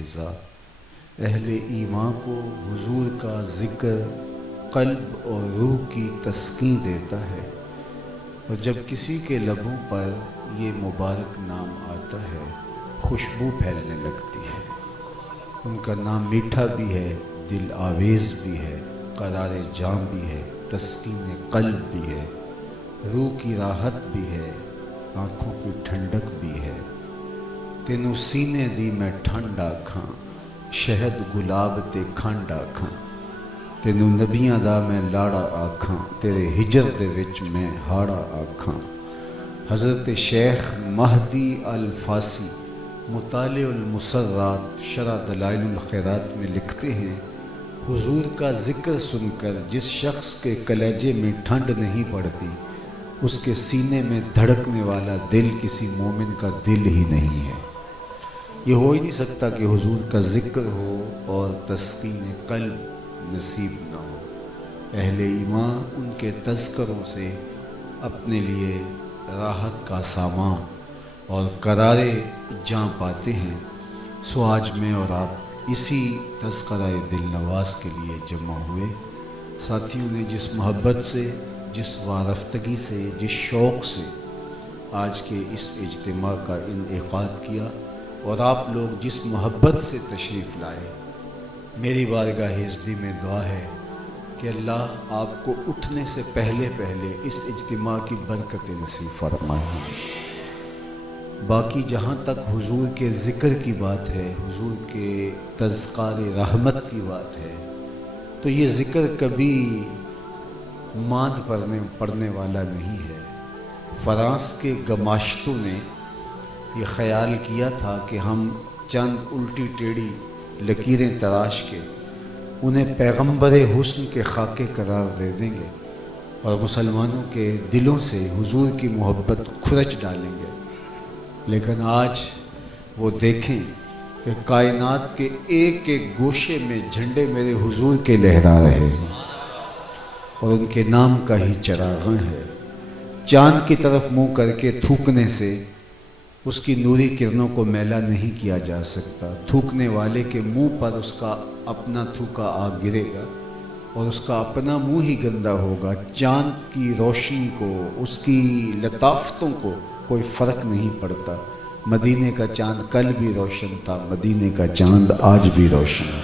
فضا۔ اہل ایمان کو حضور کا ذکر قلب اور روح کی تسکین دیتا ہے، اور جب کسی کے لبوں پر یہ مبارک نام آتا ہے خوشبو پھیلنے لگتی ہے۔ ان کا نام میٹھا بھی ہے، دل آویز بھی ہے، قرار جاں بھی ہے، تسکین قلب بھی ہے، روح کی راحت بھی ہے، آنکھوں کی ٹھنڈک بھی ہے۔ تینوں سینے دی میں ٹھنڈ آکھاں، شہد گلاب تے کھنڈ آکھاں، تینوں نبیاں دا میں لاڑا آکھاں، تیرے ہجر دے وچ میں ہاڑا آکھاں۔ حضرت شیخ مہدی الفاسی مطالع المسرات شرح دلائل الخیرات میں لکھتے ہیں، حضور کا ذکر سن کر جس شخص کے کلیجے میں ٹھنڈ نہیں پڑتی، اس کے سینے میں دھڑکنے والا دل کسی مومن کا دل ہی نہیں ہے۔ یہ ہو ہی نہیں سکتا کہ حضور کا ذکر ہو اور تسکین قلب نصیب نہ ہو۔ اہل ایمان ان کے تذکروں سے اپنے لیے راحت کا سامان اور قرار جاں پاتے ہیں۔ سو آج میں اور آپ اسی تذکرہ دل نواز کے لیے جمع ہوئے۔ ساتھیوں نے جس محبت سے، جس وارفتگی سے، جس شوق سے آج کے اس اجتماع کا انعقاد کیا، اور آپ لوگ جس محبت سے تشریف لائے، میری بارگاہ عزتی میں دعا ہے کہ اللہ آپ کو اٹھنے سے پہلے اس اجتماع کی برکت نصیب فرمائے۔ باقی جہاں تک حضور کے ذکر کی بات ہے، حضور کے تذکار رحمت کی بات ہے، تو یہ ذکر کبھی ماند پڑنے والا نہیں ہے۔ فرانس کے گماشتوں نے یہ خیال کیا تھا کہ ہم چند الٹی ٹیڑھی لکیریں تراش کے انہیں پیغمبر حسن کے خاکے قرار دے دیں گے اور مسلمانوں کے دلوں سے حضور کی محبت کھرچ ڈالیں گے، لیکن آج وہ دیکھیں کہ کائنات کے ایک ایک گوشے میں جھنڈے میرے حضور کے لہرا رہے ہیں، اور ان کے نام کا ہی چراغاں ہے۔ چاند کی طرف منہ کر کے تھوکنے سے اس کی نوری کرنوں کو میلا نہیں کیا جا سکتا۔ تھوکنے والے کے منہ پر اس کا اپنا تھوکا آ گرے گا اور اس کا اپنا منہ ہی گندا ہوگا۔ چاند کی روشنی کو، اس کی لطافتوں کو کوئی فرق نہیں پڑتا۔ مدینے کا چاند کل بھی روشن تھا، مدینے کا چاند آج بھی روشن ہے،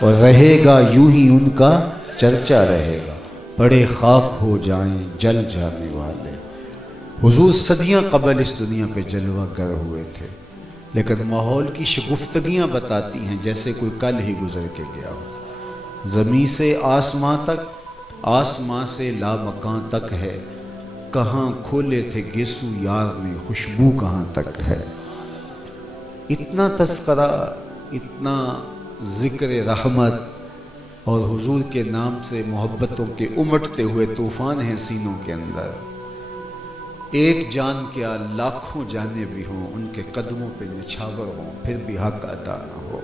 اور رہے گا یوں ہی ان کا چرچا رہے گا، بڑے خاک ہو جائیں جل جانے والے۔ حضور صدیاں قبل اس دنیا پہ جلوہ گر ہوئے تھے، لیکن ماحول کی شگفتگیاں بتاتی ہیں جیسے کوئی کل ہی گزر کے گیا ہو۔ زمین سے آسماں تک، آسماں سے لامکاں تک ہے، کہاں کھولے تھے گیسو یار نے، خوشبو کہاں تک ہے۔ اتنا تذکرہ، اتنا ذکر رحمت اور حضور کے نام سے محبتوں کے امٹتے ہوئے طوفان ہیں سینوں کے اندر۔ ایک جان کیا لاکھوں جانیں بھی ہوں، ان کے قدموں پہ نچھاور ہوں، پھر بھی حق ادا نہ ہو۔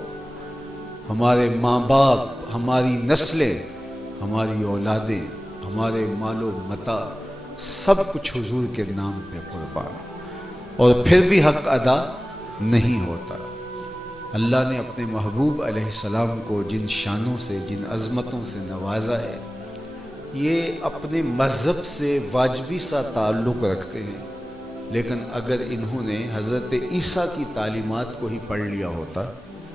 ہمارے ماں باپ، ہماری نسلیں، ہماری اولادیں، ہمارے مال و متاع، سب کچھ حضور کے نام پہ قربان، اور پھر بھی حق ادا نہیں ہوتا۔ اللہ نے اپنے محبوب علیہ السلام کو جن شانوں سے، جن عظمتوں سے نوازا ہے، یہ اپنے مذہب سے واجبی سا تعلق رکھتے ہیں، لیکن اگر انہوں نے حضرت عیسیٰ کی تعلیمات کو ہی پڑھ لیا ہوتا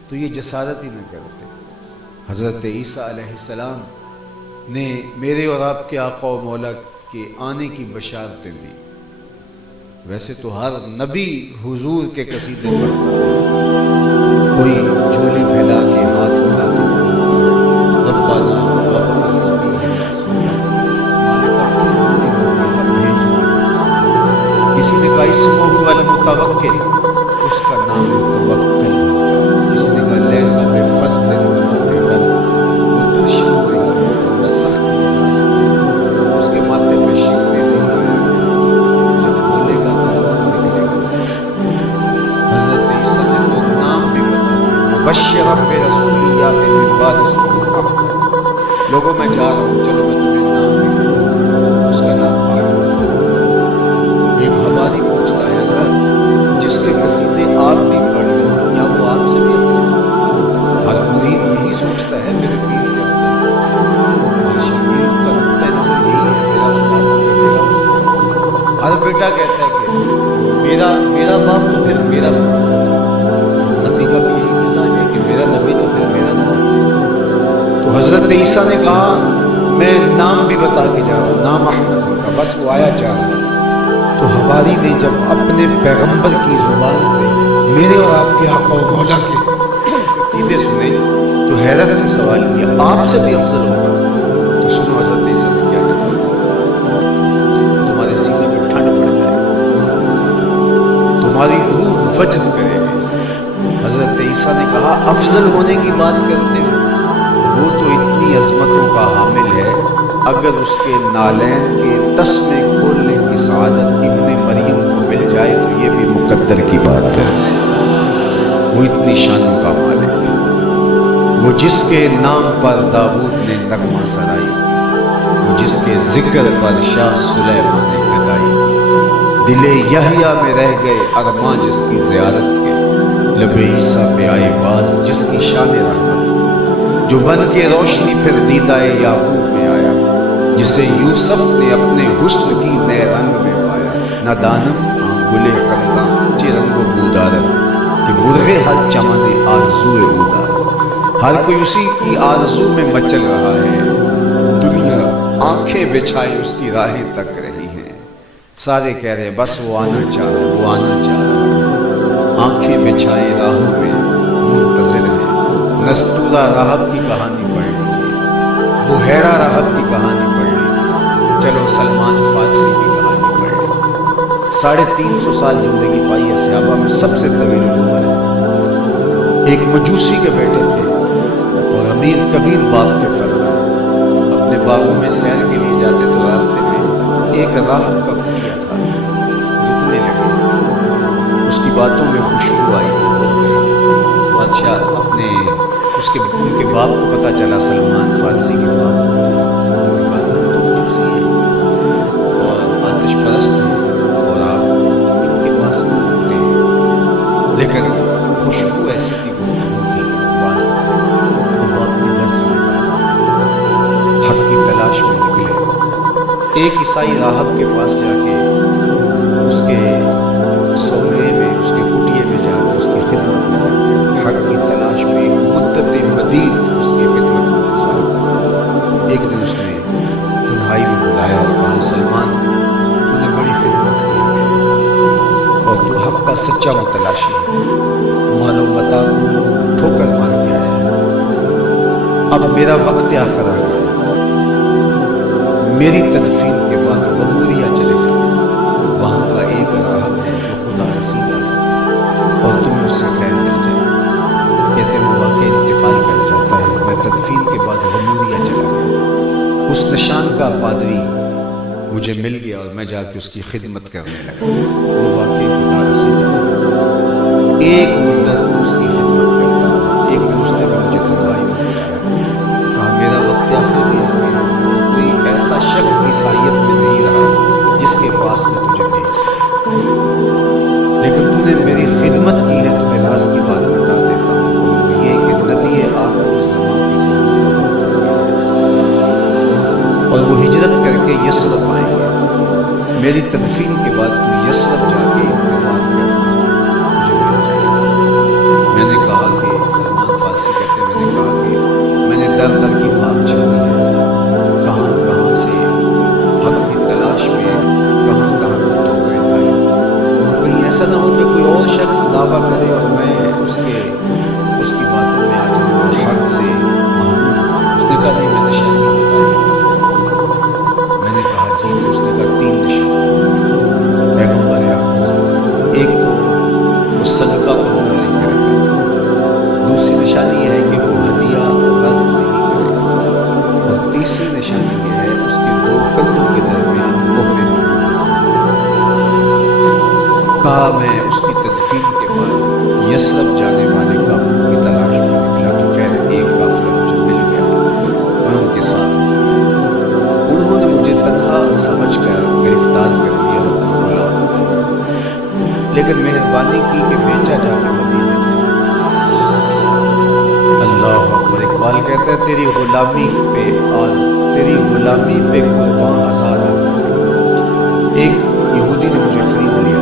تو یہ جسارت ہی نہ کرتے۔ حضرت عیسیٰ علیہ السلام نے میرے اور آپ کے آقا و مولا کے آنے کی بشارتیں دی۔ ویسے تو ہر نبی حضور کے قصیدے پڑھتا ہے، کوئی جھولی پھیلا کے ہاتھ اٹھا کے بولتا ہے ربنا کسی نے کہا اسمہ المتوکل، اس کا نام متوکل۔ کسی نے کہا لیسا بفظ ولا بغلظ، وہ درشن نہیں ہے، وہ سخت مزاج ہے، اس کے ماتھے پہ شکوے نہیں آئے، جب بولے گا تو روح نکلے گا۔ حضرت عیسیٰ نے تو نام بھی بتا دیا، مبشرا برسول یأتی من بعد اسمہ احمد۔ لوگوں میں جا رہا ہوں، چلو میں تمہیں نام بھی بتا دوں، اس کا نام احمد۔ ایک ہماری پوچھتا ہے حضرت جس کے قصیدے آپ بھی پڑھیں یا وہ آپ سے بھی میرا باپ تو پھر میرا باپ، نتیجہ بھی یہی مزاج ہے کہ میرا نبی تو پھر میرا نبی۔ تو حضرت عیسیٰ نے کہا میں نام بھی بتا کے جا رہا ہوں، نام احمد ہوگا، بس وہ آیا چاہ رہا ہے۔ تو حواری نے جب اپنے پیغمبر کی زبان سے میرے اور آپ کے آقا و مولا کے سیدھے سنے تو حیرت سے سوال کیا آپ سے بھی افضل ہوگا؟ تو سنو حضرت عیسیٰ نے کیا کہا، تمہارے سینے میں ٹھنڈ پڑ جائے گی، تمہاری روح وجد کرے گی۔ حضرت عیسیٰ نے کہا افضل ہونے کی بات کرتے ہو، وہ تو اتنی عظمتوں کا حامل ہے، اگر اس کے نالین کے تسمے کھولنے کی سعادت ابن مریم کو مل جائے تو یہ بھی مقدر کی بات ہے۔ وہ اتنی شانوں کا مالک ہے، وہ جس کے نام پر داؤد نے نغمہ سرائی کی، وہ جس کے ذکر پر شاہ سلیمان نے گدائی کی، دل یحییٰ میں رہ گئے ارماں جس کی زیارت کے، لب عیسیٰ پہ آئے باز جس کی شان رحمت، جو بن کے روشنی پھر دیدہ یعقوب میں آیا، جسے یوسف نے اپنے حسن کی نئے رنگ میں پایا، نہ دانم گلے قنداں چرنگ و بودارن کہ مرغے ہر چمن آرزوئے اودارن، ہر کوئی اسی کی آرزو میں مچل رہا ہے، دنیا آنکھیں بچھائے اس کی راہیں تک رہی ہیں، سارے کہہ رہے بس وہ آنا چاہ رہا ہے، وہ آنا چاہ رہا ہے، آنکھیں بچھائے راہوں میں منتظر ہیں۔ نستورہ راہب کی کہانی پڑھ لیجیے، بحیرہ راہب کی کہانی پڑھ لیجیے، چلو سلمان فارسی کی کہانی پڑھ لیجیے۔ 350 سال زندگی پائی ہے صحابہ میں، سب سے طویل عمر ہے۔ ایک مجوسی کے بیٹے تھے اور امیر کبیر باپ کے فرزند، اپنے باغوں میں سیر کے لیے جاتے تو راستے میں ایک راہب کا کھڑیا تھا، رکنے لگے، اس کی باتوں میں خوشبو آئی تو رک گئے۔ بادشاہ اپنے ان کے باپ کو پتہ چلا، سلمان فارسی کے باپ کو، ہم تو مجوسی ہیں اور آتش پرست ہیں اور آپ ان کے پاس رکتے ہیں، لیکن خوشبو ایسی تھی گفتگو کی باز وہ باپ نے گھر سے حق کی تلاش میں نکلے، ایک عیسائی راہب کے پاس جا کے اس کے سومرے میں، اس کے کٹیے میں جا کے اس کی خدمت میں لگ گئے، حق کی تلاش میں ایک مدت مدید اس کی خدمت میں گزاری۔ ایک دن اس نے تنہائی میں بلایا اور کہا سلمان تو نے بڑی خدمت کی ہے اور تو حق کا سچا متلاشی ہے، مال و متاع کو ٹھوکر مار کے آیا ہے، اب میرا وقت آخر آ گیا، میری تدفین کے بعد غموریا چلے جاؤ، وہاں کا ایک راہب ہے جو خدا رسیدہ ہے اور تمہیں اس سے خیر مل جائے۔ کہتے ہیں وہ واقعی انتقال کر جاتا ہے، میں تدفین کے بعد غموریا چلا گیا، اس نشان کا پادری مجھے مل گیا اور میں جا کے اس کی خدمت کرنے لگا، وہ واقعی خدا رسیدہ تھا، ایک مدت اس کی خدمت کرتا رہا۔ ایک دن اس نے بھی مجھے تنہائی میں بلایا، کہا میرا وقت آخر بھی آ گیا، کوئی ایسا شخص عیسائیت میں نہیں رہا جس کے پاس میں تجھے بھیج سکوں، لیکن تو نے میری خدمت کی ہے، تمہیں راز کی بات بتا دیتا ہوں، وہ یہ کہ نبی آخر الزمان کی ضرور کا وقت آ گیا اور وہ ہجرت کر کے یثرب آئیں گے، میری تدفین کے بعد تو یثرب جا کے انتظار کر تجھے مل جائے گا۔ میں نے کہا کہ سلمان فارسی کہتے ہیں، میں نے کہا کہ میں نے در در کی خواب چھانی ہے، کہاں کہاں سے حق کی تلاش میں کہاں کہاں کی ٹھوکریں کھائی، کہیں ایسا نہ ہو کہ کوئی اور شخص دعویٰ کرے اور میں اس کی باتوں میں آ جاؤں اور حق سے محروم ہو جاؤں۔ اس نے کہا نہیں میں نشانی بتا دیتا، میں نے کہا جی، تو اس نے کہا 3 نشان پیغمبر آخر، ایک تو وہ صدقہ قبول نہیں کرے گا، دوسری نشانی یہ ہے کہ وہ ہدیہ رد نہیں کرے گا، اور تیسری نشانی یہ ہے اس کے 2 کندھوں کے درمیان مہر نبوت۔ کہا میں اس کی تدفین کے بعد یثرب جانے والے کافروں کی تلاش میں نکلا تو خیر ایک قافلہ مجھے مل گیا، میں ان کے ساتھ انہوں نے مجھے تنہا سمجھ کر گرفتار کر لیا اور اپنا غلام بنایا، لیکن مہربانی کی کہ بیچا جا کے مدینے میں۔ اللہ اکبر، اقبال کہتا ہے تیری غلامی پہ قرباں ہزار آزادی، ایک یہودی نے مجھے خرید لیا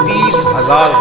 30,000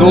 2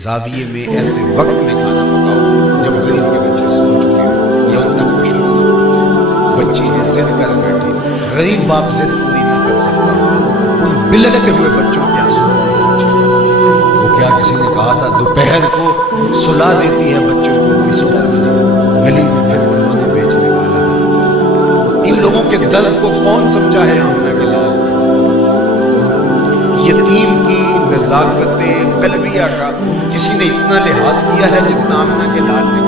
زاویے میں ایسے وقت میں کھانا پکاؤ جب غریب کے بچے سو چکے ہو یا ان تک خوشبو نہ پہنچے. بچی نے ضد کر بیٹھی, غریب باپ ضد پوری نہ کر سکتا, ان بلکتے ہوئے بچوں کے آنسو پہنچے. وہ کیا کسی نے کہا تھا دوپہر کو سلا دیتی ہے بچوں کو اس ڈر سے گلی میں پھر کھلونے بیچنے والا نہ آ جائے. ان لوگوں کے درد کو کون سمجھا ہے آمنہ کے لال؟ یتیم کی نزاکت قلبیہ کا کسی نے اتنا لحاظ کیا ہے جتنا آمنہ کے لال نے.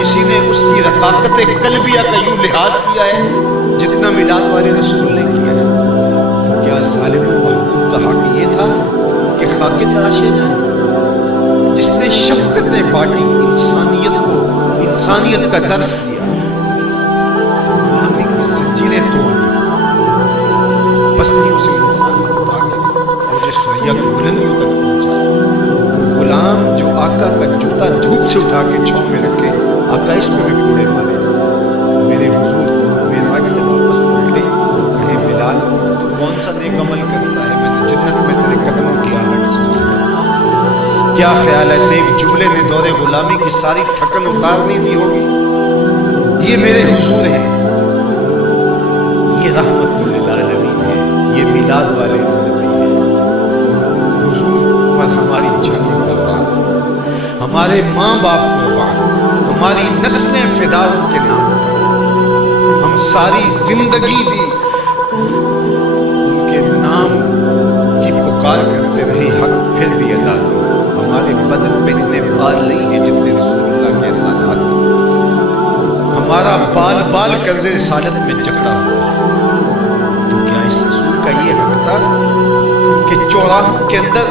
کسی نے اس کی رقاقت قلبیہ کا یوں لحاظ کیا ہے جتنا میلاد والے رسول نے کیا ہے. تو کیا ظالم و محبوب کا حق یہ تھا کہ خاکے تراشے جائیں؟ جس نے شفقتیں بانٹی, انسانیت کو انسانیت کا درس دیا, غلامی کی زنجیریں توڑ دی, پستیوں سے انسان کو اٹھا کے اور جس سریا کی بلندیوں تک پہنچا. وہ غلام جو آقا کا جوتا دھوپ سے اٹھا کے چھاؤں میں رکھے, آقا اس پہ بھی کوڑے مارے, میرے حضور معراج سے واپس پلٹے تو کہیں بلال تو کون سا نیک عمل کرتا ہے, میں نے جنت میں تیرے قدموں کی آہٹ سنی ہے. کیا خیال ہے ایک جملے نے دور غلامی کی ساری تھکن اتار نہیں دی ہوگی؟ یہ میرے حضور ہیں, یہ رحمت للعالمین ہے, یہ میلاد والے نبی ہیں. حضور پر ہماری جانیں قربان, ہمارے ماں باپ قربان, ہماری نسلیں فدا ان کے نام پر. ہم ساری زندگی بھی ان کے نام کی پکار کرتے رہے, حق پھر بھی ادا نہیں. ہمارے بدن پہ اتنے بال نہیں ہیں جتنے رسول اللہ کے احسانات ہیں. ہمارا بال بال قرض رسالت میں جکڑا ہوا ہے. تو کیا اس رسول کا یہ حق تھا کہ چوراہوں کے اندر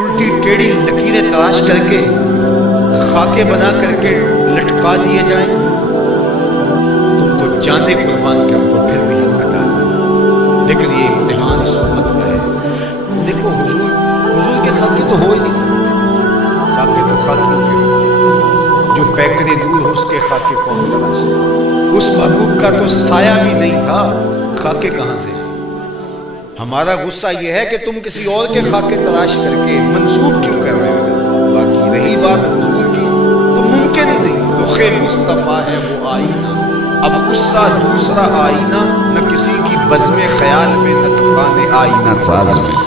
الٹی ٹیڑھی لکیریں تراش کر کے خاکے بنا کر کے لٹکا دیے جائیں؟ تم تو جانے قربان کر دو پھر بھی حق ادا نہیں. لیکن یہ امتحان اس امت کا ہے. دیکھو حضور کے خاکے تو ہو ہی نہیں سکتے, خاکے تو خاکیوں کے ہوتے ہیں. جو پیکرے دور ہو اس کے خاکے کون تراشے؟ اس محبوب کا تو سایہ بھی نہیں تھا, خاکے کہاں سے؟ ہمارا غصہ یہ ہے کہ تم کسی اور کے خاکے تلاش کر کے منسوب کیوں کر رہے ہو. باقی رہی بات حضور کی تو ممکن ہی نہیں. رخ مصطفیٰ ہے وہ آئینہ, اب غصہ دوسرا آئینہ, نہ کسی کی بزم خیال میں نہ دکان آئینہ ساز میں.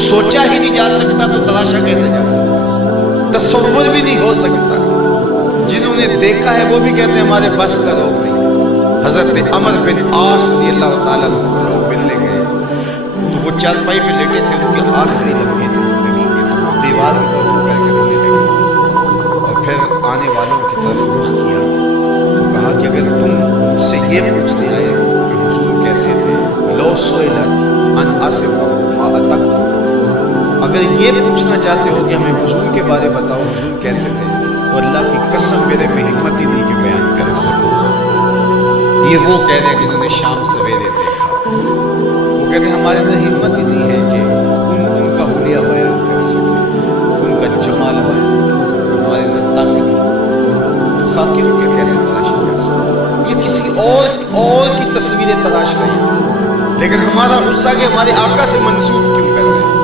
سوچا ہی نہیں جا سکتا تو تلاشا کیسے جا سکتا؟ تصور بھی نہیں ہو سکتا. جنہوں نے دیکھا ہے وہ بھی کہتے ہیں ہمارے بس کا روک نہیں. حضرت عمر بن عاص رضی اللہ تعالیٰ عنہ لوگ ملنے گئے تو وہ چارپائی پہ لیٹے تھے, ان کے آخری لمحے تھے زندگی کے, تو وہ دیوار میں کر کے رونے لگے اور پھر آنے والوں کی طرف رخ کیا تو کہا کہ اگر تم مجھ سے یہ پوچھنے آئے کہ حضور کیسے تھے, لو سئلت ان آصف ما اتقت, اگر یہ پوچھنا چاہتے ہو کہ ہمیں حضور کے بارے بتاؤ حضور کیسے تھے, تو اللہ کی قسم میرے میں ہمت ہی نہیں کہ بیان کر سکوں. یہ وہ کہہ رہے ہیں کہ انہوں نے شام سویرے دیکھا, وہ کہتے ہیں ہمارے اندر ہمت ہی نہیں ہے کہ ان کا حلیہ بیان کر سکے, ان کا جمال بیان کر سکے, ہمارے اندر طاقت نہیں. تو خاکے ان کے کیسے تلاشی جا سکے؟ یہ کسی اور کی تصویریں تلاش نہیں. لیکن ہمارا غصہ کہ ہمارے آقا سے منسوب کیوں کر رہے ہیں.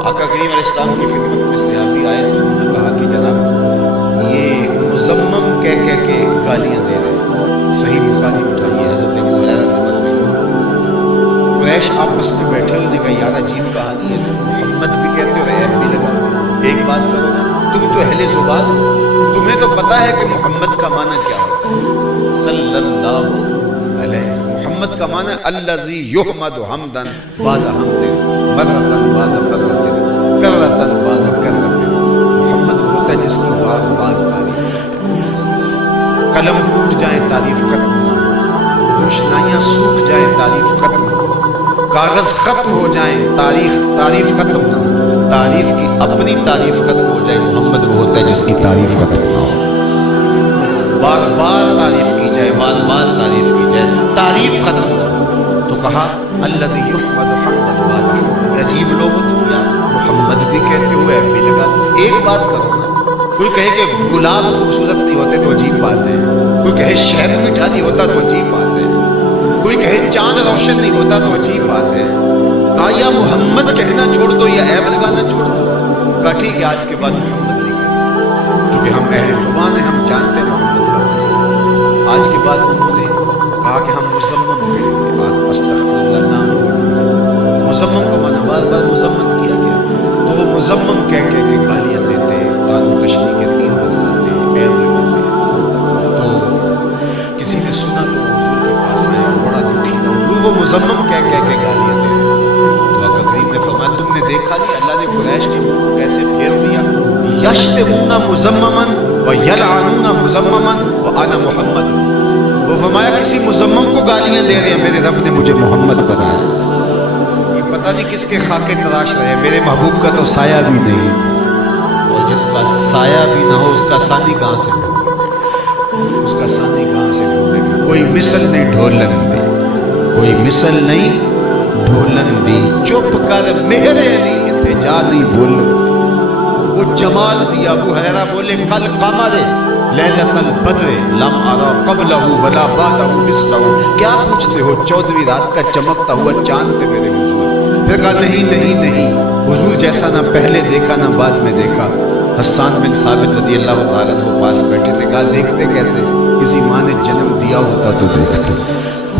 آقا کریم علیہ السلام کی خدمت میں صحابی آئے تو انہوں نے کہا کہ جناب یہ مزمم کہہ کے گالیاں دے رہے ہیں. صحیح بخاری اٹھائیے حضرت ابو ہریرہ سے مروی. قریش آپس میں بیٹھے ہوئے نے کہا یار عجیب کہانی ہے, تم محمد بھی کہتے ہو ایب بھی لگا. ایک بات کرو نا, تم تو اہل زبان ہو, تمہیں تو پتا ہے کہ محمد کا معنی کیا ہوتا ہے. صلی اللہ علیہ, محمد کا معنی الذی یحمد حمدا بعد حمد مرۃ بعد مرۃ کرۃ بعد کرۃ. محمد وہ ہوتا ہے جس کی بار بار تعریف کی جائے, قلم ٹوٹ جائیں تعریف ختم نہ ہو, روشنائیاں سوکھ جائیں تعریف ختم نہ ہو, کاغذ ختم ہو جائیں تعریف ختم نہ ہو, تعریف کی اپنی تعریف ختم ہو جائے. محمد وہ ہوتا ہے جس کی تعریف ختم نہ ہو, بار بار تعریف کی جائے, بار بار تعریف کی جائے, تعریف ختم نہ ہو. تو کہا الذی یحمد حمدا بعد حمد. عجیب لوگ ہو تم یار, محمد بھی کہتے ہوئے بھی لگا. ایک بات کرو نا, کوئی کہے کہ گلاب خوبصورت نہیں ہوتے تو عجیب بات ہے, کوئی کہے شہد میٹھا نہیں ہوتا تو عجیب بات ہے, کوئی کہے چاند روشن نہیں ہوتا تو عجیب بات ہے. کہا یا محمد کہنا چھوڑ دو یا عیب لگانا چھوڑ دو. کہا ٹھیک ہے آج کے بعد محمد نہیں کہیں، کیونکہ ہم اہل زبان ہیں، ہم جانتے ہیں محمد کا معنی. آج کے بعد انہوں نے کہا کہ ہم مزمم کہیں گے. استغفر اللہ نام ہو، مزمم کا معنی بار بار مذمت کیا گیا. تو وہ مزمم کہہ کے گالیاں دیتے، تانو تشریح کے تین برساتے، عیب لگاتے. تو کسی نے سنا تو حضور کے پاس آیا، بڑا دکھی تھا. حضور وہ مزمم کہہ کے گالیاں دے رہے. تو آقا کریم نے فرمایا تم نے دیکھا نہیں اللہ نے قریش کے منہ کو کیسے پھیر دیا. یشتمون مزمما ویلعنون مزمما وانا محمد. وہ فرمایا کسی مزمم کو گالیاں دے رہے ہیں، میرے رب نے مجھے محمد بنایا. یہ پتہ نہیں کس کے خاکے تراش رہے، میرے محبوب کا تو سایہ بھی نہیں، اور جس کا سایہ بھی نہ ہو اس کا ثانی کہاں سے ڈھونڈے، اس کا ثانی کہاں سے ڈھونڈے گا. کوئی مثل نہیں ڈھولن دی، کوئی مثل نہیں ڈھولن دی. چپ کر مہر علی اتھے جا نہیں بولن. وہ جمال دیا. ابو ہریرہ بولے کل قمر لیلۃ البدر لم ارا قبلہ ولا بعدہ مثلہ. کیا پوچھتے ہو 14ویں رات کا چمکتا ہوا چاند تھے میرے حضور. پھر کہا نہیں نہیں نہیں، حضور جیسا نہ پہلے دیکھا نہ بعد میں دیکھا. حسان بن ثابت رضی اللہ تعالیٰ عنہ پاس بیٹھے تھے. کہا دیکھتے کیسے؟ کسی ماں نے جنم دیا ہوتا تو دیکھتے.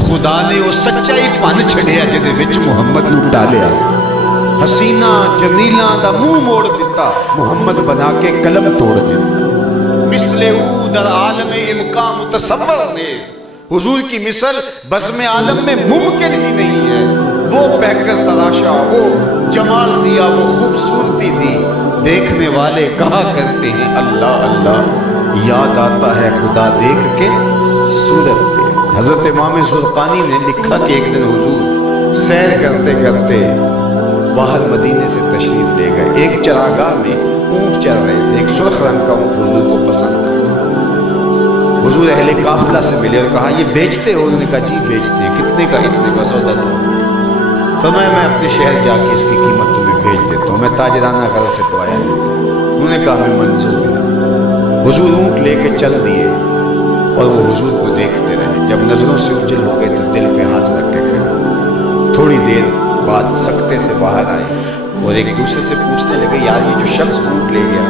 خدا نے وہ سچائی پن چھڑیا جدے وچ محمد نو ڈالیا. حسینہ جمیلہ دا منہ موڑ دیتا، محمد بنا کے قلم توڑ دیتا. مثل او در عالم امکان متصور نیست. حضور کی مثل بزم عالم میں ممکن ہی نہیں ہے. وہ پیکر تراشا، وہ جمال دیا، وہ خوبصورتی دی. دیکھنے والے کہا کرتے ہیں اللہ اللہ، یاد آتا ہے خدا دیکھ کے صورت دے. حضرت امام زرقانی نے لکھا کہ ایک دن حضور سیر کرتے کرتے باہر مدینے سے تشریف لے گئے. ایک چراگاہ میں اونٹ چل رہے تھے. ایک سرخ رنگ کا اونٹ حضور کو پسند آیا. حضور اہل قافلہ سے ملے اور کہا یہ بیچتے ہو؟ انہوں نے کہا جی بیچتے ہیں. کتنے کا؟ اتنے کا سودا تھا. فرمایا میں اپنے شہر جا کے اس کی قیمت تمہیں بھیج دیتا ہوں، میں تاجرانہ غرض سے تو آیا نہیں. انہوں نے کہا ہمیں منظور ہے. حضور اونٹ لے کے چل دیے اور وہ حضور کو دیکھتے رہے. جب نظروں سے اوجھل ہو گئے تو دل پہ ہاتھ رکھ کے کھڑے. تھوڑی دیر بعد سکتے سے باہر آئے اور ایک دوسرے سے پوچھنے لگے یار یہ جو شخص اونٹ لے گیا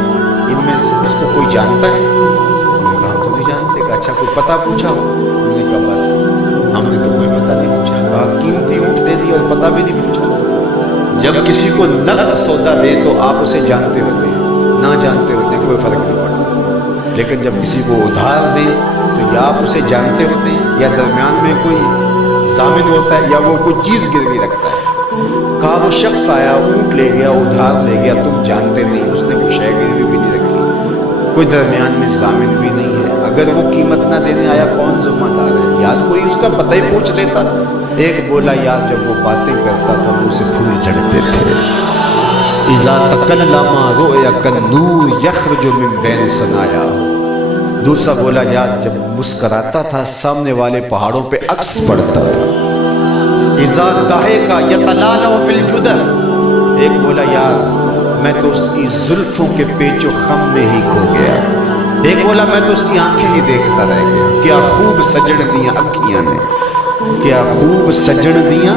ان میں اس کو کوئی جانتا ہے؟ انہوں نے کہا تو نہیں جانتے. کہا اچھا کوئی پتہ پوچھا ہو؟ انہوں نے کہا بس ہم نے تو کوئی پتہ نہیں پوچھا. کہا قیمتی اونٹ دے دیا اور پتہ بھی نہیں پوچھا. جب کسی کو نقد سودا دے تو آپ اسے جانتے ہوتے ہیں، نہ جانتے ہوتے ہیں کوئی فرق نہیں پڑتا. لیکن جب کسی کو ادھار دیں تو یا آپ اسے جانتے ہوتے ہیں یا درمیان میں کوئی ضامن ہوتا ہے یا وہ کوئی چیز گروی رکھتا ہے. کہا وہ شخص آیا اونٹ لے گیا ادھار لے گیا، تم جانتے نہیں، اس نے کوئی شے گروی بھی نہیں رکھی، کوئی درمیان میں ضامن بھی نہیں ہے. اگر وہ قیمت نہ دینے آیا کون ذمہ دار ہے؟ یار کوئی اس کا پتہ ہی پوچھ لیتا. ایک بولا یار جب وہ باتیں کرتا تھا منہ سے پھول جھڑتے تھے. اذا تکلم رؤیا کالنور یخرج من بین ثنایا. دوسرا بولا یار جب مسکراتا تھا سامنے والے پہاڑوں پہ عکس پڑتا تھا. اذا ضحک یتلالع فی الجدر. ایک بولا یار میں تو اس کی زلفوں کے پیچ و خم میں ہی کھو گیا. ایک بولا میں تو اس کی آنکھیں ہی دیکھتا رہ گیا. کیا خوب سجن دیاں اکھیاں نے، کیا خوب سجن دیاں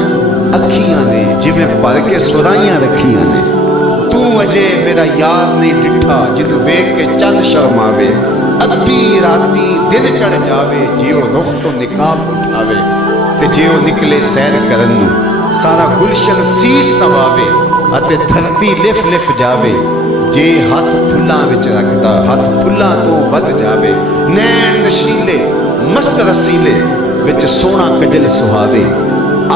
اکھیاں نے، جویں پر کے سرائیاں رکھیاں نے. تو اجے میرا یار نہیں ڈٹھا جن ویکھ کے چند شرماوے. ادھی راتی دن چڑھ جاوے جیو رخ تو نقاب اٹھاوے. تے جیو نکلے سیر کرن نو سارا گلشن سیس نواوے. اتے دھرتی لف لف جاوے جے ہاتھ پھلاں وچ رکھدا ہاتھ پھلاں تو ود جاوے. نین نشیلے مست رسیلے وچ سونا کجل سہاوے.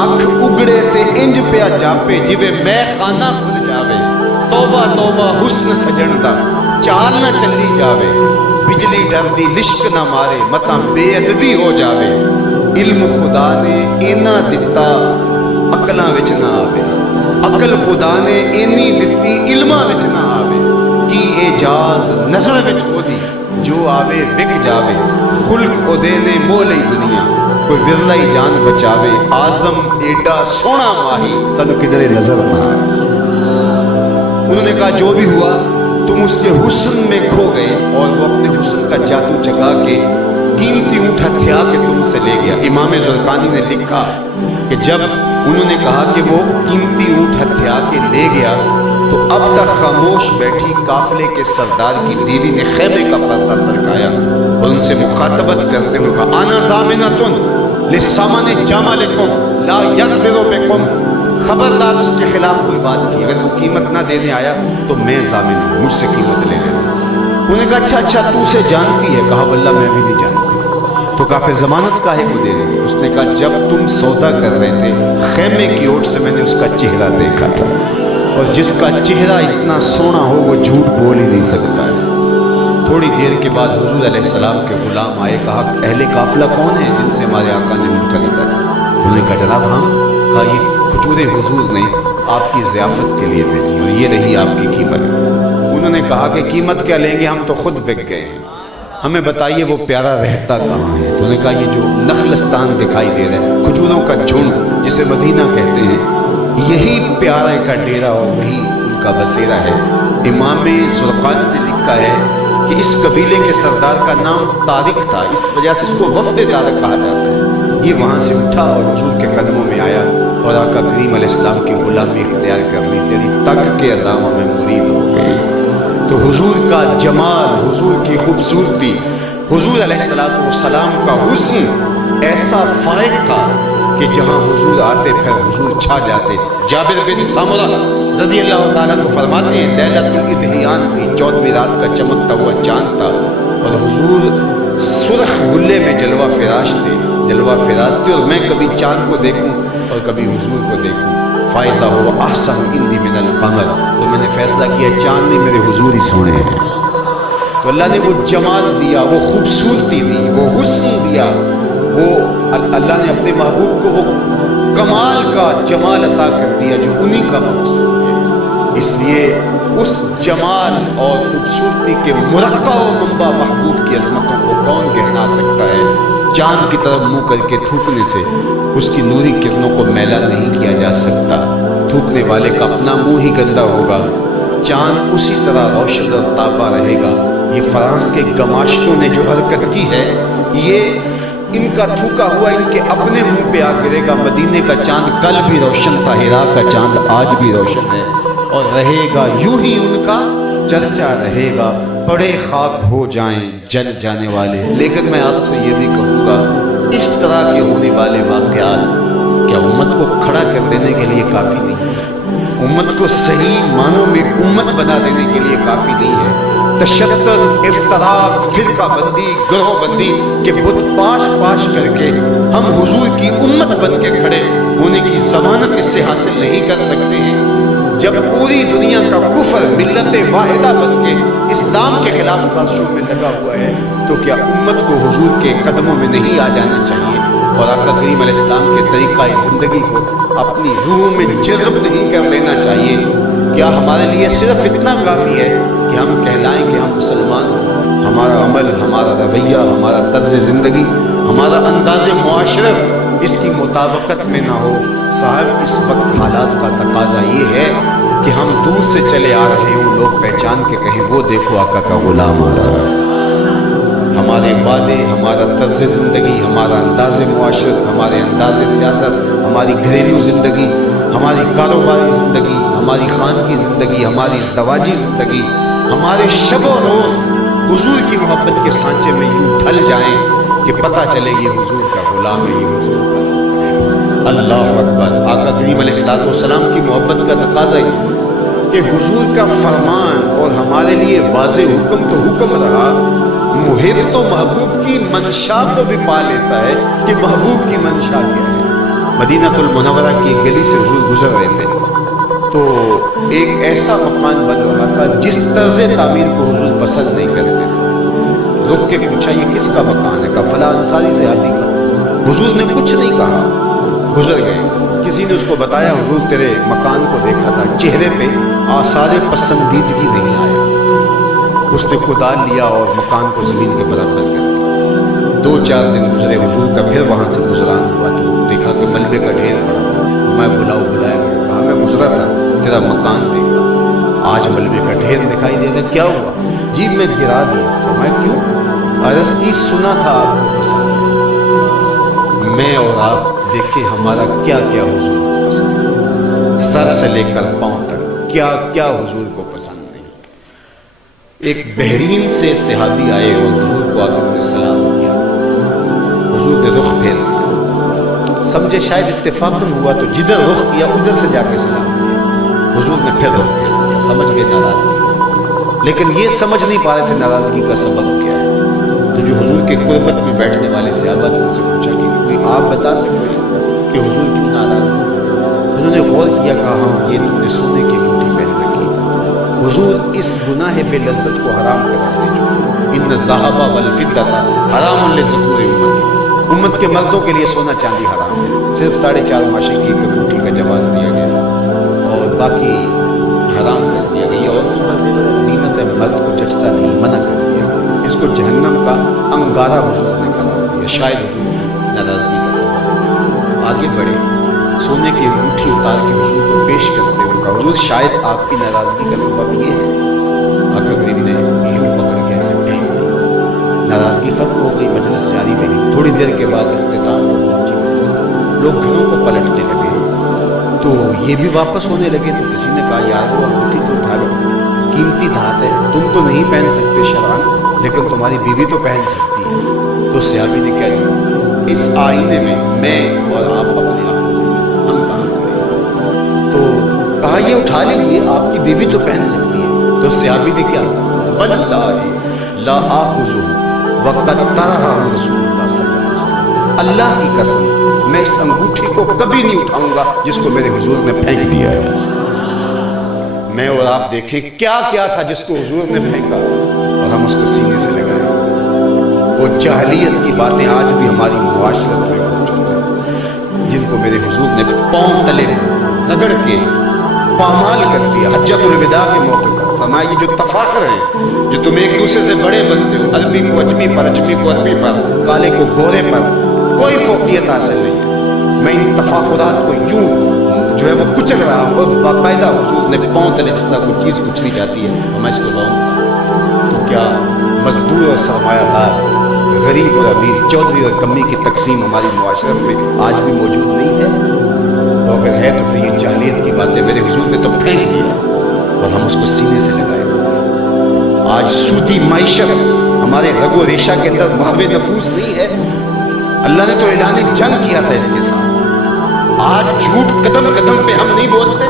اکھ اگڑے تے انج پیا جاپے جویں میں خانہ کھل جاوے. توبہ توبہ حسن سجن دا چال نہ چلی جاوے. بجلی ڈر دی لشک نہ مارے متاں بے ادبی ہو جاوے. علم خدا نے اینا دتا عقلاں وچ نہ آوے. عقل خدا نے اینی دتی علماں وچ نہ آوے. کی اعجاز نظر وچ او دی جو آوے وک جاوے. خلق او دے نے مول ہی دنیا کوئی ورلا ہی جان بچاوے. آزم ایڈا سونا ماہی سانو کدھر نظر نہ آئے. انہوں نے کہا جو بھی ہوا تم اس کے حسن میں کھو گئے اور وہ اپنے حسن کا جادو جگا کے قیمتی اونٹ ہتھیا کے تم سے لے گیا. امام زرقانی نے لکھا کہ جب انہوں نے کہا کہ وہ قیمتی اونٹ ہتھیا کے لے گیا تو اب تک خاموش بیٹھی قافلے کے سردار کی بیوی نے خیمے کا پردہ سرکایا اور ان سے مخاطبت کرتے ہوئے کہا انا ضامنۃ للثمن جملکم لا یقدر بکم، خبردار اس کے خلاف کوئی بات کی، اگر وہ قیمت نہ دینے آیا تو میں ضامن ہوں، مجھ سے قیمت لے لینا۔ انہوں نے کہا اچھا تو اسے جانتی ہے؟ کہا واللہ میں بھی نہیں جانتی۔ تو کہا پھر ضمانت کاہے کو دے رہی ہے؟ اس نے کہا جب تم سودا کر رہے تھے خیمے کی اوٹ سے میں نے اس کا چہرہ دیکھا تھا، اور جس کا چہرہ اتنا سونا ہو وہ جھوٹ بول ہی نہیں سکتا ہے۔ تھوڑی دیر کے بعد حضور علیہ السلام کے غلام آئے، کہا اہل قافلہ کون ہیں جن سے ہمارے آقا نے اونٹ خریدا تھا؟ انہوں نے کہا جناب ہم۔ کہا یہ کھجوریں حضور نے آپ کی ضیافت کے لیے بھیجی اور یہ رہی آپ کی قیمت۔ انہوں نے کہا کہ قیمت کیا لیں گے، ہم تو خود بک گئے ہیں، ہمیں بتائیے وہ پیارا رہتا کہاں ہے؟ تو انہوں نے کہا یہ جو نخلستان دکھائی دے رہا ہے، کھجوروں کا جھنڈ جسے مدینہ کہتے ہیں، یہی پیارے کا ڈیرا اور وہی ان کا بسیرا ہے۔ امام زرقانی نے لکھا ہے کہ اس قبیلے کے سردار کا نام طارق تھا، اس وجہ سے اس کو وفد طارق کہا جاتا ہے۔ یہ وہاں سے اٹھا اور حضور کے قدموں میں آیا اور آقا کریم علیہ السلام کی غلامی اختیار کر لی، تیری تک کے اداموں میں مرید ہو گئی۔ تو حضور کا جمال، حضور کی خوبصورتی، حضور علیہ السلام کا حسن ایسا فائق تھا کہ جہاں حضور آتے پھر حضور چھا جاتے۔ جابر بن سامرہ رضی اللہ تعالیٰ عنہ فرماتے ہیں لیلۃ الادھیان تھی، 14ویں رات کا چمکتا ہوا چاند تھا اور حضور سرخ غلے میں جلوہ فراش تھے اور میں کبھی چاند کو دیکھوں اور کبھی حضور کو دیکھوں۔ فائزہ ہو احسن عندی من القمر، تو میں نے فیصلہ کیا چاند نہیں میرے حضور ہی سونے ہیں۔ تو اللہ نے وہ جمال دیا، وہ خوبصورتی دی، وہ حسن دیا، وہ اللہ نے اپنے محبوب کو وہ کمال کا جمال عطا کر دیا جو انہی کا مقصود ہے۔ اس لیے اس جمال اور خوبصورتی کے مرقع و منبع محبوب کی عظمتوں کو کون گہنا سکتا ہے؟ چاند کی طرف منہ کر کے تھوکنے سے اس کی نوری کرنوں کو میلا نہیں کیا جا سکتا، تھوکنے والے کا اپنا منہ ہی گندا ہوگا، چاند اسی طرح روشن اور تابہ رہے گا۔ یہ فرانس کے گماشتوں نے جو حرکت کی ہے، یہ ان کا تھوکا ہوا ان کے اپنے منہ پہ آ گرے گا۔ مدینے کا چاند کل بھی روشن تھا، ہرا کا چاند آج بھی روشن ہے اور رہے گا، یوں ہی ان کا چرچا رہے گا۔ بڑے خاک ہو جائیں جل جانے والے، لیکن میں آپ سے یہ بھی کہوں گا اس طرح کے ہونے والے واقعات کیا امت کو کھڑا کر دینے کے لیے کافی نہیں ہے؟ امت کو صحیح معنوں میں امت بنا دینے کے لیے کافی نہیں ہے؟ تشدد، افتراق، فرقہ بندی، گروہ بندی کے بت پاش کر کے ہم حضور کی امت بن کے کھڑے ہونے کی ضمانت اس سے حاصل نہیں کر سکتے ہیں؟ جب پوری دنیا کا کفر ملت واحدہ بن کے اسلام کے خلاف سازشوں میں لگا ہوا ہے تو کیا امت کو حضور کے قدموں میں نہیں آ جانا چاہیے اور آقا کریم علیہ السلام کے طریقہ زندگی کو اپنی روح میں جذب نہیں کر لینا چاہیے؟ کیا ہمارے لیے صرف اتنا کافی ہے کہ ہم کہلائیں کہ ہم مسلمان ہیں؟ ہمارا عمل، ہمارا رویہ، ہمارا طرز زندگی، ہمارا انداز معاشرت اس کی مطابقت میں نہ ہو؟ صاحب اس وقت حالات کا تقاضا یہ ہے کہ ہم دور سے چلے آ رہے ہوں، لوگ پہچان کے کہیں وہ دیکھو آقا کا غلام آ رہا ہے۔ ہمارے وعدے، ہمارا طرز زندگی، ہمارا انداز معاشرت، ہمارے انداز سیاست، ہماری گھریلو زندگی، ہماری کاروباری زندگی، ہماری خانگی زندگی، ہماری ازدواجی زندگی، ہمارے شب و روز حضور کی محبت کے سانچے میں یوں ڈھل جائیں کہ پتہ چلے یہ حضور کا غلام ہے، یہ حضور کا۔ اللہ اکبر! آقا کریم علیہ السلام کی محبت کا تقاضا ہے کہ حضور کا فرمان اور ہمارے لیے واضح حکم تو حکم رہا، محب تو محبوب کی منشا کو بھی پا لیتا ہے کہ محبوب کی منشا کیا ہے۔ مدینہ المنورہ کی ایک گلی سے حضور گزر رہے تھے تو ایک ایسا مکان بن رہا تھا جس طرز تعمیر کو حضور پسند نہیں کرتے تھے۔ رک کے پوچھا یہ کس کا مکان ہے؟ کہا فلاں انصاری صحابی کا۔ حضور نے کچھ نہیں کہا، گزر گئے۔ کسی نے اس کو بتایا حضور تیرے مکان کو دیکھا تھا، چہرے پہ آثار پسندیدگی نہیں آیا۔ اس نے کدال لیا اور مکان کو زمین کے برابر کر دیا۔ 2-4 دن گزرے، حضور کا پھر وہاں سے گزران ہوا تو دیکھا کہ ملبے کا ڈھیر پڑا ہوا۔ میں بلایا گیا، کہا میں گزرا تھا تیرا مکان دیکھا، آج ملبے کا ڈھیر دکھائی دے رہا، کیا ہوا؟ جی میں گرا دیا۔ تو میں کیوں؟ عرض کی سنا تھا آپ کو پسند، میں اور آپ دیکھیں ہمارا کیا کیا حضور سر سے لے کر پاؤں تک کیا کیا حضور کو پسند نہیں۔ ایک بحرین سے صحابی آئے اور حضور کو آ کر سلام کیا، حضور نے رخ پھیر لیا، سمجھے شاید اتفاقاً ہوا تو جدھر رخ کیا ادھر سے جا کے سلام کیا، حضور نے پھر رخ پھیر لیا، سمجھ گئے ناراضگی، لیکن یہ سمجھ نہیں پا رہے تھے ناراضگی کا سبب کیا ہے۔ تو جو حضور کے قربت میں بیٹھنے والے صحابہ تھے ان سے پوچھا کہ کوئی آپ بتا سکتے ہیں کہ حضور کیوں ناراض ہیں؟ انہوں نے غور کیا، کہا ہاں یہ تم نے سونے کی انگوٹھی پہن رکھی، حضور اس گناہ بے لذت کو حرام کر دے چکے، ان الذهب والفضة حرام لذکور امتی، امت کے مردوں کے لیے سونا چاندی حرام ہے، صرف 4.5 ماشے کی انگوٹھی کا جواز دیا گیا اور باقی حرام کر دیا گیا۔ عورتوں کا زیور زینت ہے، مرد کو جچتا نہیں، منع کر دیا، اس کو جہنم کا انگارہ حضور نے قرار دیا، شاید حضور ناراضگی کا سبب۔ آگے بڑھے، سونے کی انگوٹھی اتار کے حضور کو پیش کرتے ہوئے کہا حضور شاید آپ کی ناراضگی کا سبب یہ ہے۔ آقا کریم نے یوں پکڑ کے ایسے پھینک دی، ناراضگی ختم ہو گئی، مجلس جاری رہی۔ تھوڑی دیر کے بعد اختتام کو پہنچی مجلس، لوگ گھروں کو پلٹنے لگے تو یہ بھی واپس ہونے لگے تو کسی نے کہا یار وہ انگوٹھی تو اٹھا لو، قیمتی دھات ہے، تم تو نہیں پہن سکتے شرعاً لیکن تمہاری بیوی تو پہن سکتی ہے۔ تو صحابی نے کیا کہا اس آئینے میں اور آپ اپنے آپ کو ہم کہاں کھڑے؟ تو کہا یہ اٹھا لیجیے، آپ کی بیوی تو پہن سکتی ہے۔ تو صحابی نے کیا واللہ لا آخذہ وقد طرحہ رسول اللہ صلی اللہ علیہ وسلم، اللہ کی قسم میں اس انگوٹھی کو کبھی نہیں اٹھاؤں گا جس کو میرے حضور نے پھینک دیا ہے۔ میں اور آپ دیکھیں کیا کیا تھا جس کو حضور نے پھینکا اور ہم اس کو سینے سے لگائیں۔ وہ جاہلیت کی باتیں آج بھی ہماری معاشرت میں موجود ہیں جن کو میرے حضور نے پاؤں تلے رگڑ کے پامال کر دیا۔ حجۃ الوداع کے موقع پر فرمایا یہ جو تفاخر ہیں جو تم ایک دوسرے سے بڑے بنتے ہو، عربی کو اجمی پر، اجمی کو عربی پر، کالے کو گورے پر، کوئی فوقیت حاصل نہیں ہے۔ میں ان تفاخرات کو یوں جو ہے وہ کچل رہا ہوں اور باقاعدہ حضور نے پاؤں تلے جس طرح کوئی چیز کچلی جاتی ہے اور میں اس کو رونتا، تو کیا مزدور اور سرمایہ دار، غریب اور امیر، چودھری اور کمی کی تقسیم ہماری معاشرت میں آج بھی موجود نہیں ہے؟ تو اگر ہے تو پھر یہ جاہلیت کی باتیں میرے حضور نے تو پھینک دیا اور ہم اس کو سینے سے لگائے۔ آج سودی معیشت ہمارے رگ و ریشہ کے اندر محو نفوذ نہیں ہے، اللہ نے تو اعلان جنگ کیا تھا اس کے ساتھ۔ آج جھوٹ قدم قدم پہ ہم نہیں بولتے۔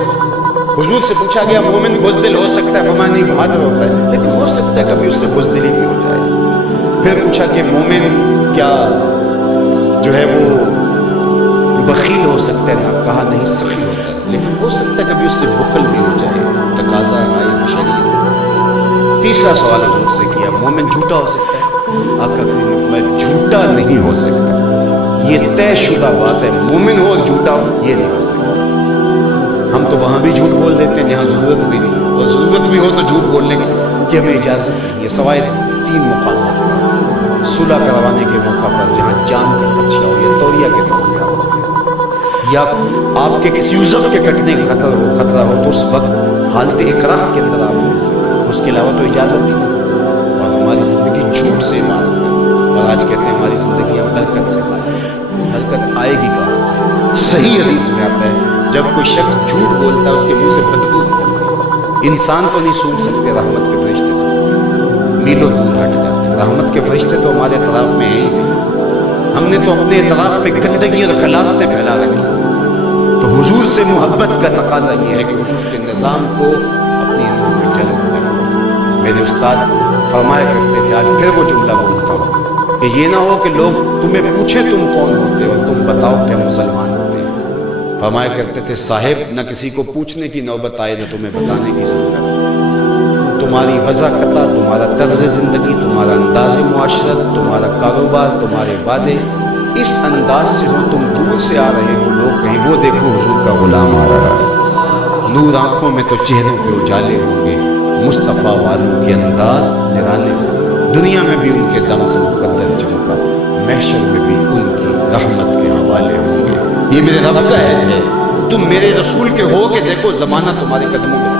حضور سے پوچھا گیا مومن بزدل ہو سکتا ہے؟ فرمایا نہیں، بہادر ہوتا ہے، لیکن ہو سکتا ہے کبھی اس سے بزدلی بھی ہو جائے۔ پھر پوچھا کہ مومن کیا جو ہے وہ بخیل ہو سکتا ہے؟ نہ، کہا نہیں سخی ہوتا ہے، لیکن ہو سکتا ہے کبھی اس سے بخل بھی ہو جائے، تقاضا آئے بشریت۔ تیسرا سوال حضور سے کیا مومن جھوٹا ہو سکتا ہے؟ آقا کریم نے فرمایا جھوٹا نہیں ہو سکتا، یہ طے شدہ بات ہے، مومن ہو اور جھوٹا ہو یہ نہیں ہو سکتا۔ ہم تو وہاں بھی جھوٹ بول دیتے ہیں جہاں ضرورت بھی نہیں، اور ضرورت بھی ہو تو جھوٹ بولنے کی ہمیں اجازت نہیں ہے، سوائے 3 مقامات پر، صلح کروانے کے موقع پر جہاں جان کا خدشہ ہو یا توریہ کے طور پہ ہو، یا آپ کے کسی عضو کے کٹنے کا خطرہ ہو تو اس وقت حالت اکراہ کے اندر آپ بول سکتے، اس کے علاوہ تو اجازت ہی نہیں۔ اور ہماری زندگی جھوٹ سے عبارت ہے، اور آج کہتے ہیں ہماری زندگی ہم برکت سے عبارت ہے، برکت آئے گی کہاں سے؟ صحیح حدیث میں آتا ہے جب کوئی شخص جھوٹ بولتا ہے اس کے منہ سے بدبو نکلتی ہے، انسان تو نہیں سونگ سکتے، رحمت کے فرشتے سونگتے، میلوں دور ہٹ جاتے ہیں۔ رحمت کے فرشتے تو ہمارے اطراف میں ہیں ہی نہیں، ہم نے تو اپنے اطراف میں گندگی اور غلاظتیں پھیلا رکھی۔ تو حضور سے محبت کا تقاضا یہ ہے کہ حضور کے نظام کو اپنی روح میں جذب کرو۔ میرے استاد فرمایا کرتے تھے، آج پھر وہ جملہ بولتا ہوں کہ یہ نہ ہو کہ لوگ تمہیں پوچھیں تم کون ہوتے اور تم بتاؤ کہ ہم مسلمان ہوتے ہیں۔ فرمایا کرتے تھے صاحب نہ کسی کو پوچھنے کی نوبت آئے نہ تمہیں بتانے کی ضرورت، تمہاری وضاحت، تمہارا طرز زندگی، تمہارا انداز معاشرت، تمہارا کاروبار، تمہارے وعدے اس انداز سے ہو، تم دور سے آ رہے ہو، لوگ کہیں وہ دیکھو حضور کا غلام آ رہا ہے، نور آنکھوں میں تو چہروں پہ اجالے ہوں گے، مصطفیٰ والوں کے انداز نرالے، دنیا میں بھی ان کے دم سے مقدر چمکا، محشر میں بھی ان کی رحمت کے حوالے ہوں گے۔ یہ میرے رب کا عہد ہے، تم میرے رسول کے ہو کے دیکھو، زمانہ تمہارے قدموں میں۔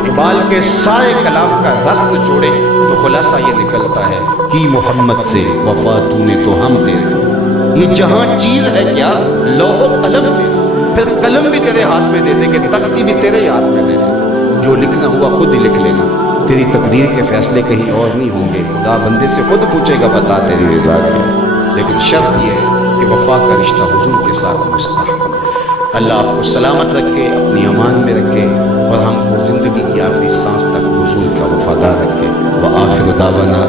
اقبال کے سارے کلام کا رس نچوڑے تو خلاصہ یہ نکلتا ہے کہ محمد سے وفا تو نے تو ہم تیرے، یہ جہاں چیز ہے کیا لوح و قلم تیرے۔ پھر قلم بھی تیرے ہاتھ میں دے دے کہ تختی بھی تیرے ہاتھ میں دے دے، جو لکھنا ہوا خود ہی لکھ لینا، تیری تقدیر کے فیصلے کہیں اور نہیں ہوں گے، خدا بندے سے خود پوچھے گا بتا تیری رضا کیا ہے، لیکن شرط یہ ہے کہ وفا کا رشتہ حضور کے ساتھ مستحکم ہے۔ اللہ آپ کو سلامت رکھے، اپنی امان میں رکھے، اور ہم کو زندگی کی آخری سانس تک حضور کا وفادار رکھے۔ وآخر دعوانا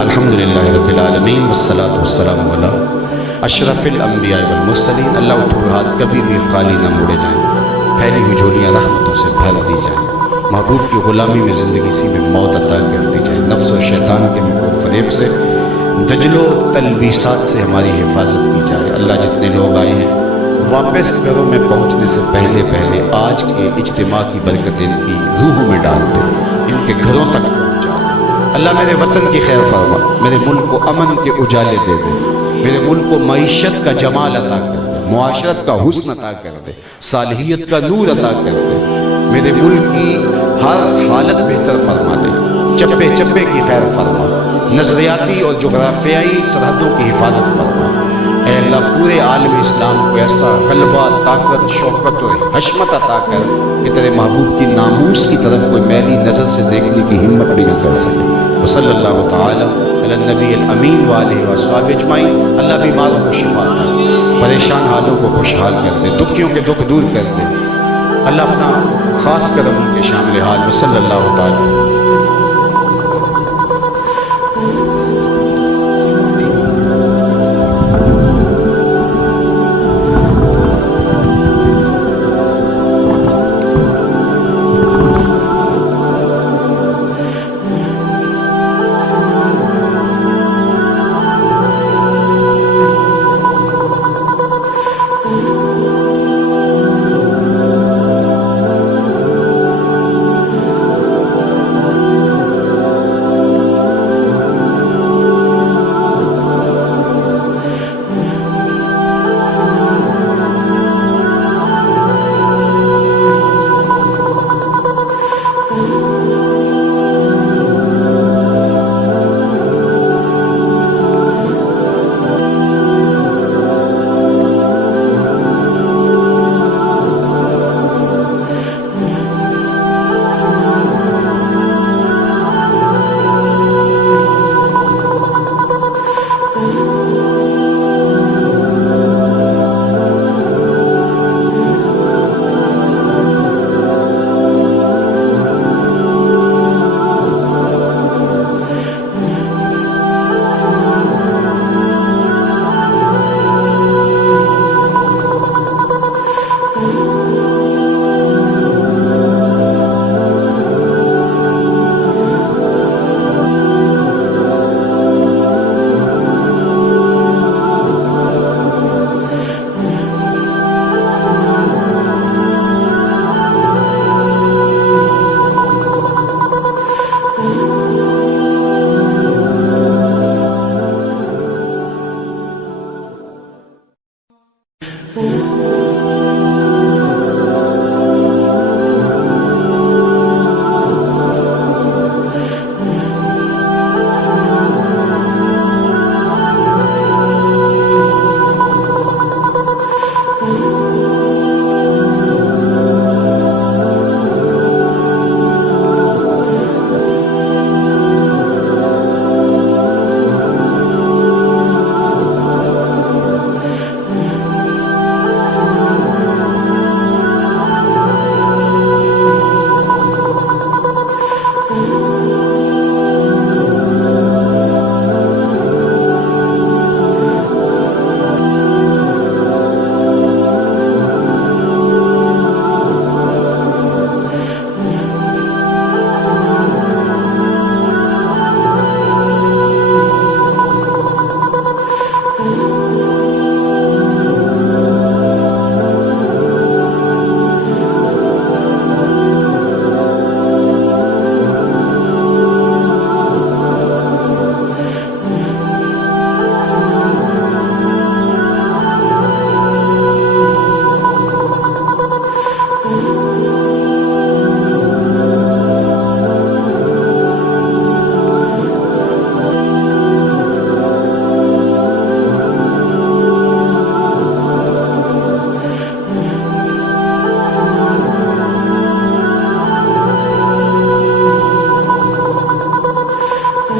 الحمدللہ رب العالمین والصلاة والسلام علی اشرف الانبیاء والمرسلین۔ اللہ اٹھو ہاتھ، کبھی بھی خالی نہ موڑے جائیں، پھیلی ہوئی جھولیاں رحمتوں سے پھیل دی جائیں، محبوب کی غلامی میں زندگی سی میں موت عطا کر دی جائے، نفس و شیطان کے مکر فریب سے، دجل و تلبیسات سے ہماری حفاظت کی جائے۔ اللہ جتنے لوگ آئے ہیں واپس گھروں میں پہنچنے سے پہلے آج کے اجتماع کی برکت ان کی روحوں میں ڈال دے، ان کے گھروں تک پہنچا۔ اللہ میرے وطن کی خیر فرما، میرے ملک کو امن کے اجالے دے دے، میرے ملک کو معیشت کا جمال عطا کر دے، معاشرت کا حسن عطا کر دے، صالحیت کا نور عطا کر دے، میرے ملک کی ہر حالت بہتر فرما دے، چپے چپے کی خیر فرما، نظریاتی اور جغرافیائی سرحدوں کی حفاظت فرما۔ اے اللہ پورے عالم اسلام کو ایسا غلبہ، طاقت، شوکت اور حشمت عطا کر کہ تیرے محبوب کی ناموس کی طرف کوئی میلی نظر سے دیکھنے کی ہمت بھی نہ کر سکے۔ وصلی اللہ تعالی علی النبی الامین وآلہ وصحبہ اجمعین۔ اللہ بیماروں کو شفا عطا کر، پریشان حالوں کو خوشحال کر دے، دکھیوں کے دکھ دور کر دے۔ اللہ اپنا خاص کرم ان کے شامل حال میں صلی اللہ تعالی۔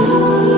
ہے